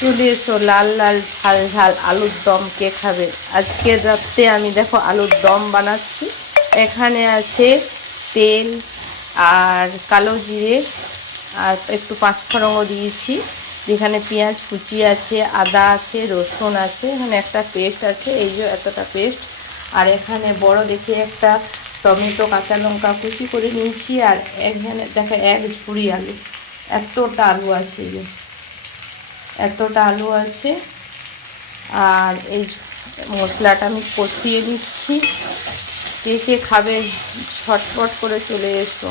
চলে এসো, লাল লাল ঝাল ঝাল আলুর দম কে খাবে? আজকের রাত্রে আমি দেখো আলুর দম বানাচ্ছি। এখানে আছে তেল আর কালো জিরে আর একটু পাঁচফোড়নও দিয়েছি। যেখানে পেঁয়াজ কুচি আছে, আদা আছে, রসুন আছে, এখানে একটা পেস্ট আছে, এই যে এতটা পেস্ট। আর এখানে বড় দেখে একটা টমেটো, কাঁচা লঙ্কা কুচি করে নিয়েছি। আর এখানে দেখো এক ঝুড়ি আলু, এতটা আলু আছে এই যে। এতটা আলু আছে। আর এই মশলাটা আমি কষিয়ে নিচ্ছি। কে কে খাবে ছটপট করে চলে এসো।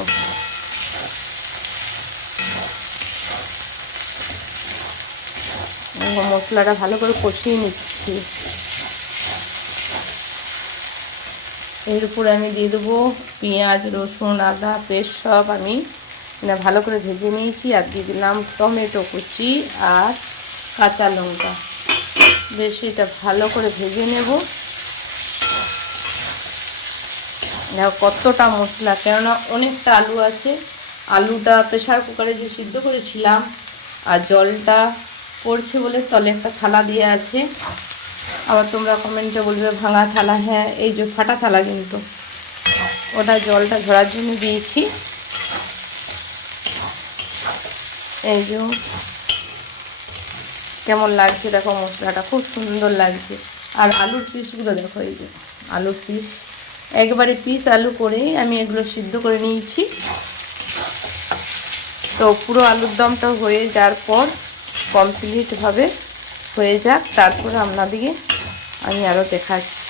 মশলাটা ভালো করে কষিয়ে নিচ্ছি। এর উপরে আমি দিয়ে দেবো পেঁয়াজ, রসুন, আদা, পেস্ট সব আমি মানে ভালো করে ভেজে নিয়েছি। আর দিয়ে দিলাম টমেটো কুচি আর কাঁচা লঙ্কা। বেশ এটা ভালো করে ভেজে নেব। দেখো কতটা মশলা, কেননা অনেকটা আলু আছে। আলুটা প্রেশার কুকারে যে সিদ্ধ করেছিলাম, আর জলটা পড়ছে বলে তলে একটা থালা দিয়ে আছে। আবার তোমরা কমেন্টে বলবে, ভাঙা থালা। হ্যাঁ এই যে ফাটা থালা কিন্তু। ওটা জলটা ঝরার জন্য দিয়েছি। এই যে কেমন লাগছে? দেখো মশলাটা খুব সুন্দর লাগছে। আর আলুর পিসগুলো দেখো এই যে, আলুর পিস। একবারে পিস আলু করে আমি এগুলো সিদ্ধ করে নিয়েছি। তো পুরো আলুর দমটা হয়ে যাওয়ার পর কমপ্লিটভাবে হয়ে যাক। তারপরে আপনাদিকে আমি আরও দেখাচ্ছি।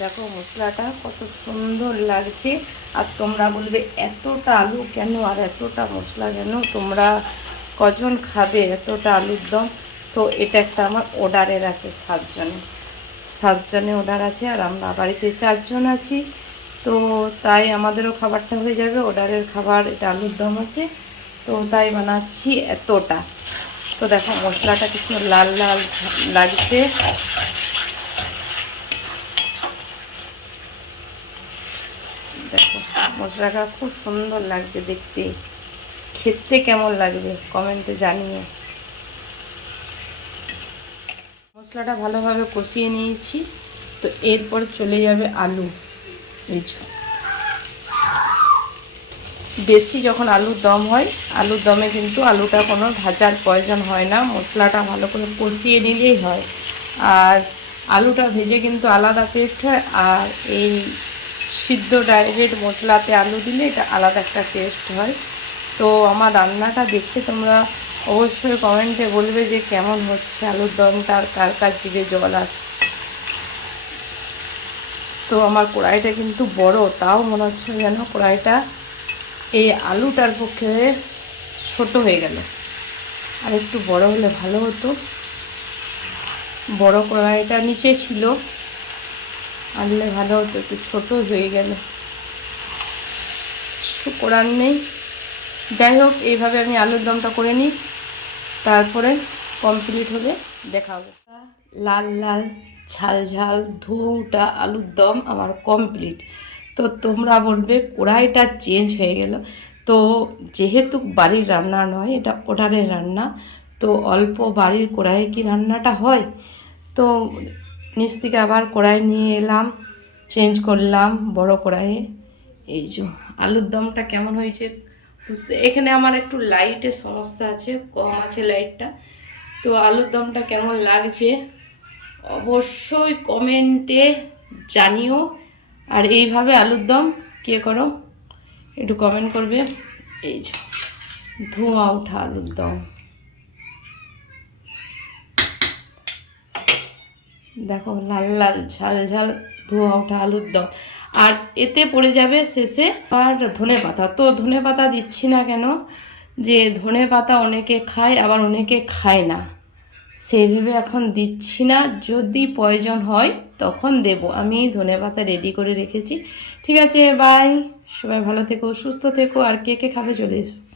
দেখো মশলাটা কত সুন্দর লাগছে। আর তোমরা বলবে, এতটা আলু কেন? আর এতটা মশলা কেন? তোমরা কজন খাবে এতটা আলুর দম? তো এটা একটা আমার অর্ডারের আছে সাতজনে সাতজনে অর্ডার আছে আর আমরা বাড়িতে চারজন আছি। তো তাই আমাদেরও খাবারটা হয়ে যাবে অর্ডারের খাবার, এটা আলুর দম আছে। তো তাই বানাচ্ছি এতটা। তো দেখো মশলাটা কি সুন্দর লাল লাল লাগছে। দেখো মশলাটা খুব সুন্দর লাগছে দেখতে। খেতে কেমন লাগবে কমেন্টে জানিয়ে মশলাটা ভালোভাবে কষিয়ে নিয়েছি। তো এরপর চলে যাবে আলু। বুঝছ বেশি যখন আলুর দম হয়, আলুর দমে কিন্তু আলুটা কোনো ভাজার প্রয়োজন হয় না। মশলাটা ভালো করে কষিয়ে নিলেই হয়। আর আলুটা ভেজে কিন্তু আলাদা টেস্ট হয়। আর এই সিদ্ধ ডাইরেক্ট মশলাতে আলু দিলে এটা আলাদা একটা টেস্ট হয়। তো আমার রান্নাটা দেখে তোমরা অবশ্যই কমেন্টে বলবে যে কেমন হচ্ছে আলুর দমটা আর কার কার জিভে জল আসছে। তো আমার কড়াইটা কিন্তু বড়, তাও মনে হচ্ছে যেন কড়াইটা এই আলুটার পক্ষে ছোট হয়ে গেল। আর একটু বড় হলে ভালো হতো। বড় কড়াইটা নিচে ছিল, আনলে ভালো হতো, একটু ছোট হয়ে গেল। কিছু করার নেই। যাই হোক, এইভাবে আমি আলুর দমটা করে নিই। তারপরে কমপ্লিট হলে দেখা হবে। লাল লাল, ঝাল ঝাল, ধোটা, আলুর দম আমার কমপ্লিট তো তোমরা বলবে, কড়াইটা চেঞ্জ হয়ে গেল। তো যেহেতু বাড়ির রান্না নয়, এটা অর্ডারের রান্না, তো অল্প বাড়ির কড়াইয়ে কি রান্নাটা হয়? তো নিচ থেকে আবার কড়াই নিয়ে এলাম চেঞ্জ করলাম বড় কড়াইয়ে। এই যে, আলুর দমটা কেমন হয়েছে? বুঝতে এখানে আমার একটু লাইটের সমস্যা আছে, কম আছে লাইটটা। তো আলুর দমটা কেমন লাগছে? অবশ্যই কমেন্টে জানিও। আর এইভাবে আলুর দম কে করো? একটু কমেন্ট করবে। এই ধোঁয়া ওঠা আলুর দম। দেখো, লাল লাল, ঝাল ঝাল ধোঁয়া ওঠা আলুর দম। আর এতে পড়ে যাবে শেষে আর ধনে পাতা। তো ধনে পাতা দিচ্ছি না কেন? যে ধনে পাতা অনেকে খায়, আবার অনেকে খায় না। সেইভাবে এখন দিচ্ছি না। যদি প্রয়োজন হয় তখন দেব। আমি ধনে পাতা রেডি করে রেখেছি। ঠিক আছে বাই সবাই ভালো থেকো, সুস্থ থেকো। আর কে কে খাবে চলে এসো।